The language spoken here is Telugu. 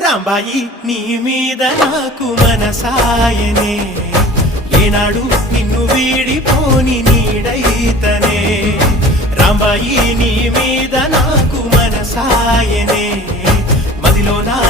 రాంబాయి నీ మీద నాకు మనసాయనే, ఏనాడు నిన్ను వీడిపోని నీడైతనే. రాంబాయి నీ మీద నాకు మనసాయనే, మదిలో నా